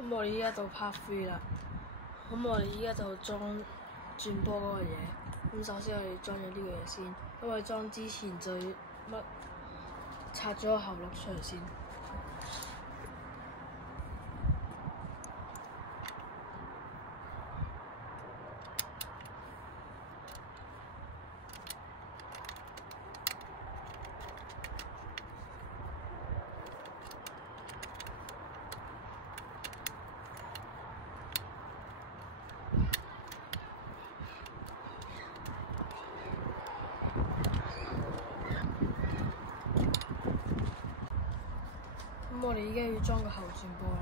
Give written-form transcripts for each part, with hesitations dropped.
咁我哋依家到 part 3啦，咁我哋依家就裝轉波嗰個嘢。咁首先我哋裝咗呢個嘢先，因為裝之前就要拆咗個喉碌出嚟先。咁我哋依家要裝個後轉波啦。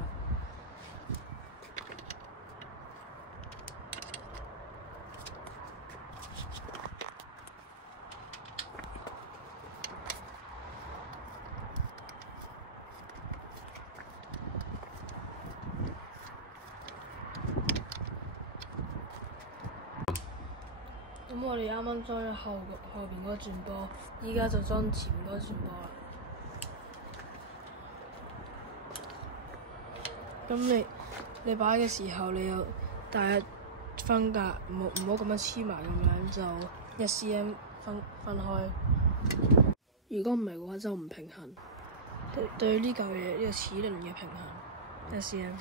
咁我哋啱啱裝咗後邊嗰個轉波，依家就裝前面嗰個轉波啦。咁你擺嘅時候，你有大約分隔，唔好咁樣黐埋咁樣，就1cm 分開。如果唔係嘅話，就唔平衡。對呢嚿嘢呢個齒輪嘅平衡1cm。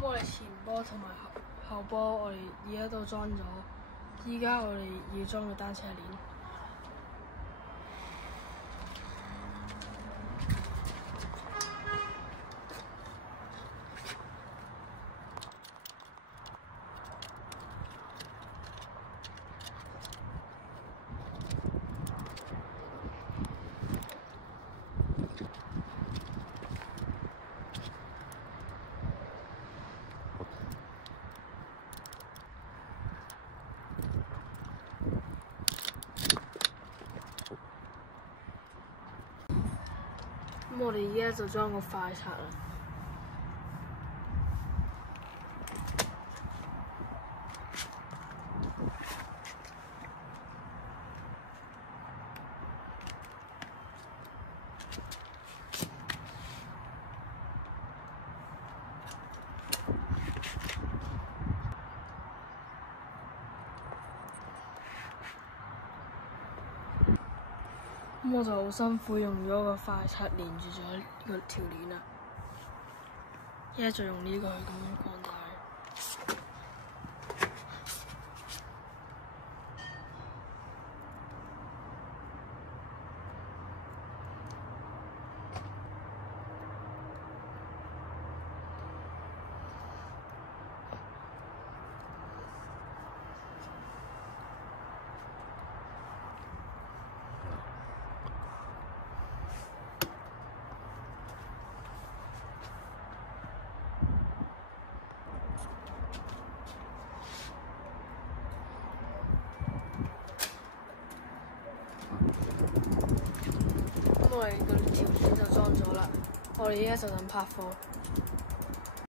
我哋前波同埋後波，我哋而家都裝咗。依家我哋要裝個單車鏈。咁我哋而家就裝個快刷啦。咁我就好辛苦用咗個快刷連住咗個條鏈啦，而家就用呢個去咁樣擴大。咁我哋個條鏈就裝咗啦，我哋而家就等拍貨。